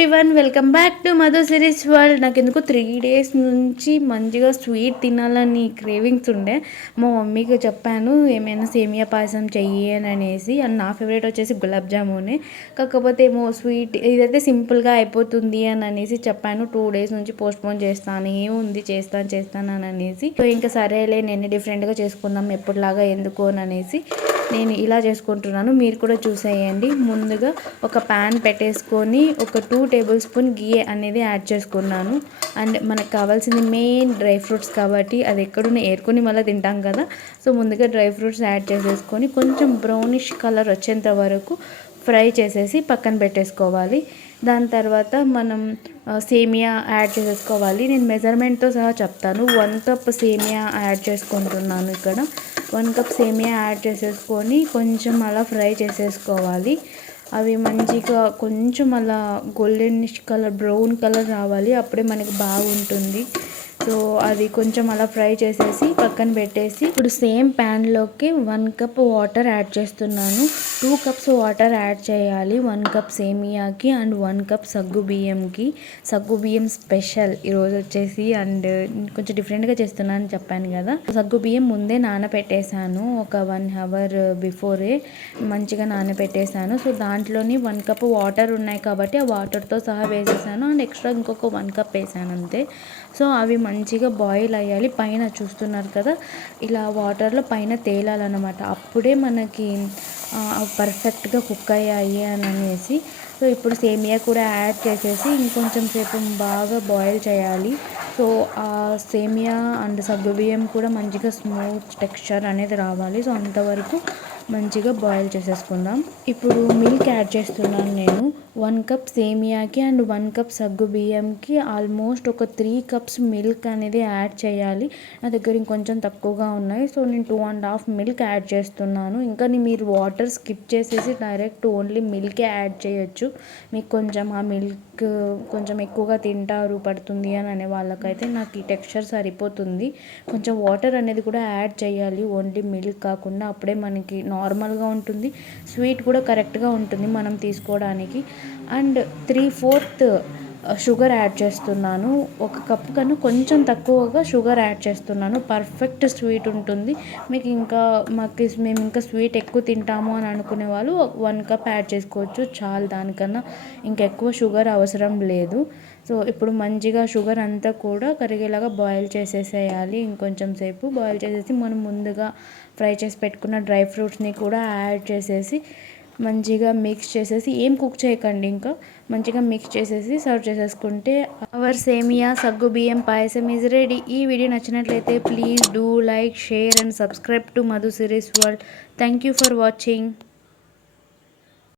Everyone, welcome back to Madhu series world. నాకు ఎందుకు 3 days నుంచి మంచిగా స్వీట్ తినాలని క్రేవింగ్స్ ఉండే. మా మమ్మీకి చెప్పాను ఏమైనా సేమియా పాయసం చెయ్యి అని అనేసి. అండ్ నా ఫేవరెట్ వచ్చేసి గులాబ్ జామునే. కాకపోతే ఏమో స్వీట్ ఇదైతే సింపుల్గా అయిపోతుంది అని అనేసి చెప్పాను. 2 days నుంచి పోస్ట్పోన్ చేస్తాను, ఏముంది చేస్తాను అని అనేసి. సో ఇంకా సరేలే, నేను డిఫరెంట్గా చేసుకుందాం ఎప్పుడులాగా ఎందుకు అని అనేసి నేను ఇలా చేసుకుంటున్నాను. మీరు కూడా చూసేయండి. ముందుగా ఒక ప్యాన్ పెట్టేసుకొని ఒక 2 tablespoon గీ అనేది యాడ్ చేసుకున్నాను. అండ్ మనకు కావాల్సింది మెయిన్ డ్రై ఫ్రూట్స్ కాబట్టి అది ఎక్కడున్న ఏరుకొని మళ్ళీ తింటాం కదా. సో ముందుగా డ్రై ఫ్రూట్స్ యాడ్ చేసేసుకొని కొంచెం బ్రౌనిష్ కలర్ వచ్చేంత వరకు ఫ్రై చేసేసి పక్కన పెట్టేసుకోవాలి. దాని తర్వాత మనం సేమియా యాడ్ చేసేసుకోవాలి. నేను మెజర్మెంట్తో సహా చెప్తాను. 1 cup సేమియా యాడ్ చేసుకుంటున్నాను ఇక్కడ. 1 cup సేమియా యాడ్ చేసేసుకొని కొంచెం అలా ఫ్రై చేసేసుకోవాలి. అవి మంచిగా కొంచెం అలా గోల్డెనిష్ కలర్, బ్రౌన్ కలర్ రావాలి, అప్పుడే మనకి బాగుంటుంది. సో అది కొంచెం అలా ఫ్రై చేసేసి పక్కన పెట్టేసి ఇప్పుడు సేమ్ ప్యాన్లోకి 1 cup వాటర్ యాడ్ చేస్తున్నాను. 2 cups వాటర్ యాడ్ చేయాలి 1 cup సేమియాకి అండ్ 1 cup సగ్గు బియ్యంకి. సగ్గు బియ్యం స్పెషల్ ఈరోజు వచ్చేసి. అండ్ కొంచెం డిఫరెంట్గా చేస్తున్నాను చెప్పాను కదా. సగ్గు బియ్యం ముందే నానబెట్టేశాను, ఒక 1 hour బిఫోరే మంచిగా నానబెట్టేశాను. సో దాంట్లోని 1 cup వాటర్ ఉన్నాయి కాబట్టి ఆ వాటర్తో సహా వేసేసాను. అండ్ ఎక్స్ట్రా ఇంకొక 1 cup వేసాను అంతే. సో అవి మంచిగా బాయిల్ అయ్యాలి. పైన చూస్తున్నారు కదా, ఇలా వాటర్లో పైన తేలాలన్నమాట. అప్పుడే మనకి పర్ఫెక్ట్గా కుక్ అయ్యాయి అని అనేసి. సో ఇప్పుడు సేమియా కూడా యాడ్ చేసేసి ఇంకొంచెం సేపు బాగా బాయిల్ చేయాలి. సో ఆ సేమియా అండ్ సగ్గుబియ్యం కూడా మంచిగా స్మూత్ టెక్స్చర్ అనేది రావాలి. సో అంతవరకు మంచిగా బాయిల్ చేసేసుకుందాం. ఇప్పుడు మిల్క్ యాడ్ చేస్తున్నాను నేను. 1 cup సేమియాకి అండ్ 1 cup సగ్గు బియ్యంకి ఆల్మోస్ట్ ఒక 3 cups మిల్క్ అనేది యాడ్ చేయాలి. నా దగ్గర ఇంకొంచెం తక్కువగా ఉన్నాయి, సో నేను 2.5 మిల్క్ యాడ్ చేస్తున్నాను. ఇంకా మీరు వాటర్ స్కిప్ చేసేసి డైరెక్ట్ ఓన్లీ మిల్కే యాడ్ చేయొచ్చు. మీకు కొంచెం ఆ మిల్క్ కొంచెం ఎక్కువగా తింటారు పడుతుంది అని అనే వాళ్ళకైతే నాకు ఈ టెక్స్చర్ సరిపోతుంది. కొంచెం వాటర్ అనేది కూడా యాడ్ చేయాలి, ఓన్లీ మిల్క్ కాకుండా. అప్పుడే మనకి నార్మల్గా ఉంటుంది, స్వీట్ కూడా కరెక్ట్గా ఉంటుంది మనం తీసుకోవడానికి. అండ్ 3/4 షుగర్ యాడ్ చేస్తున్నాను. 1 cup కన్నా కొంచెం తక్కువగా షుగర్ యాడ్ చేస్తున్నాను. పర్ఫెక్ట్ స్వీట్ ఉంటుంది. మీకు ఇంకా మేము ఇంకా స్వీట్ ఎక్కువ తింటాము అని అనుకునే వాళ్ళు 1 cup యాడ్ చేసుకోవచ్చు, చాలు. దానికన్నా ఇంకెక్కువ షుగర్ అవసరం లేదు. సో ఇప్పుడు మంచిగా షుగర్ అంతా కూడా కరిగేలాగా బాయిల్ చేసేసేయాలి. ఇంకొంచెం సేపు బాయిల్ చేసేసి మనం ముందుగా ఫ్రై చేసి పెట్టుకున్న డ్రై ఫ్రూట్స్ని కూడా యాడ్ చేసేసి మంచిగా మిక్స్ చేసేసి, ఏం కుక్ చేయకండి, ఇంకా మంచిగా మిక్స్ చేసేసి సర్వ్ చేసేసుకుంటే అవర్ సేమియా సగ్గు బియ్యం పాయసం ఈజ్ రెడీ. ఈ వీడియో నచ్చినట్లయితే please do like, share and subscribe to Madhu series world. Thank you for watching.